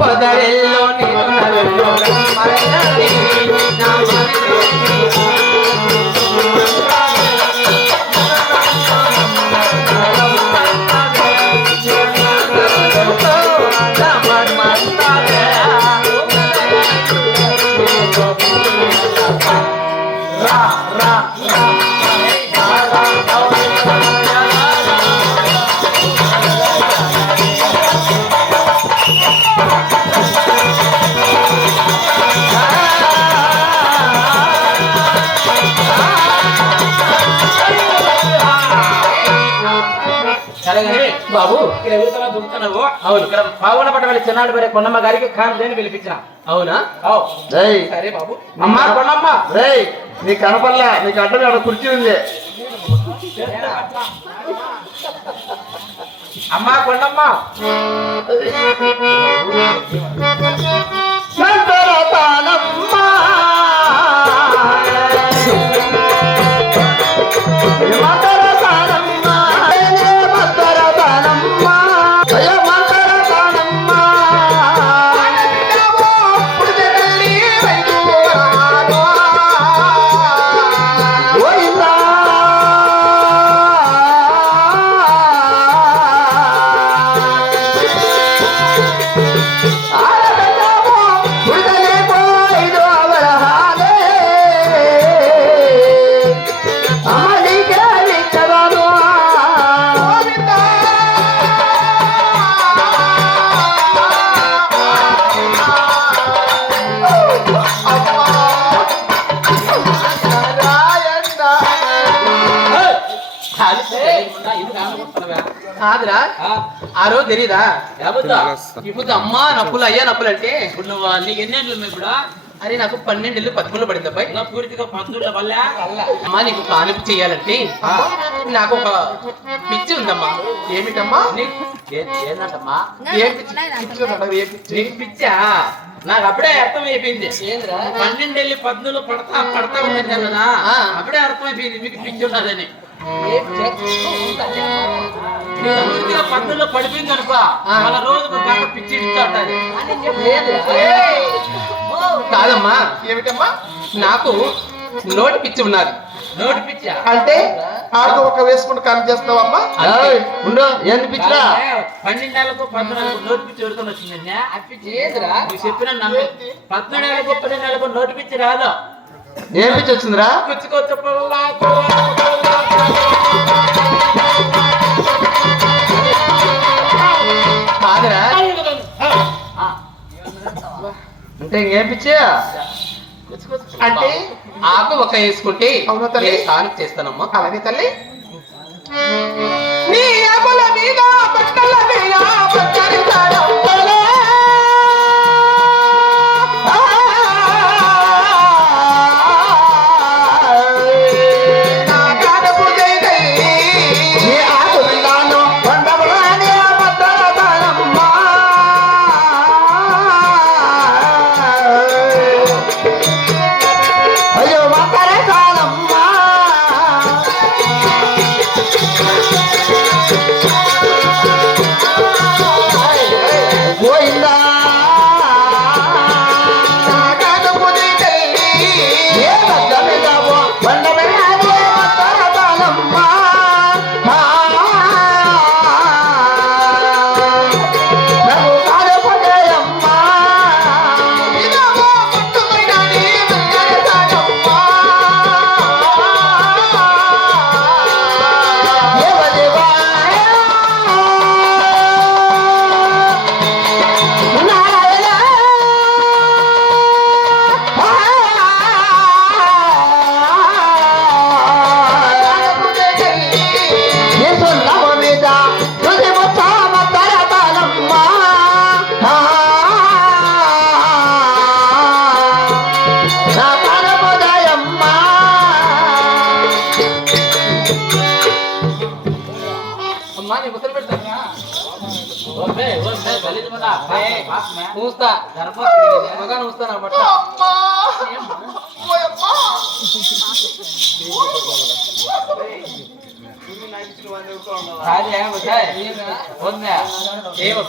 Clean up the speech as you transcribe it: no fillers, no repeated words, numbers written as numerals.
పొదరెల్లో నేను నలుగురు మరయాలి నా మనలో బాబు ఇక్కడ ఎవరితో దుంకుతున్నావు? అవును, ఇక్కడ పావుల పట్టవల్లి చిన్నాడు పడే కొండమ్మ గారికి కాని పిలిపించిన. అవునా? సరే బాబు. అమ్మా కొండమ్మ, నీ కనపల్లా నీకు అడ్డం అక్కడ కుర్చీ ఉంది. అమ్మా కొండమ్మ, కాదురా ఆ రోజు తెలీదా? ఇప్పుడు అమ్మా నప్పులు అయ్యా నప్పులు అంటే ఇప్పుడు నువ్వు నీకు ఎన్ని ఏళ్ళు ఇప్పుడు? అరే నాకు 12 ఏళ్ళు 13 పడింది అబ్బాయి. పూర్తిగా 12 వల్ల అమ్మా నీకు కానుక చెయ్యాలంటే నాకు ఒక పిచ్చి ఉందమ్మా. ఏమిటమ్మా? ఏంటమ్మా? నీకు పిచ్చా? నాకు అప్పుడే అర్థం అయిపోయింది. 12 ఏళ్ళు 14 పడతా ఉంది కదా, అప్పుడే అర్థం అయిపోయింది మీకు పిచ్చి ఉన్నదని. పన్నులో పడిపోయింది అనుకో, మన రోజుకు పిచ్చి ఇస్తాడు. కాదమ్మా. ఏమిటమ్మా? నాకు నోటి పిచ్చి ఉన్నది. నోటి పిచ్చి అంటే ఆకు ఒక వేసుకుంటూ కాల్ చేస్తావమ్మా? ఏంటి పిచ్చిరా? 12 ఏళ్ళకు 14 ఏళ్ళకు నోటి పిచ్చి ఎవరికొని వచ్చిందండి? నువ్వు చెప్పిన 14 ఏళ్ళకు 12 ఏళ్ళకు నోటి పిచ్చి రాదు. ఏం పిచ్చి వచ్చిందిరా? కాదురా అంటే ఇంకేం పిచ్చి అంటే ఆకు ఒక వేసుకుంటే కానుక చేస్తానమ్మా. అలాగే తల్లి. నీ అమల మీద బట్టల మీద చూస్తా మగా చూస్తా నా బట్ట ఏమో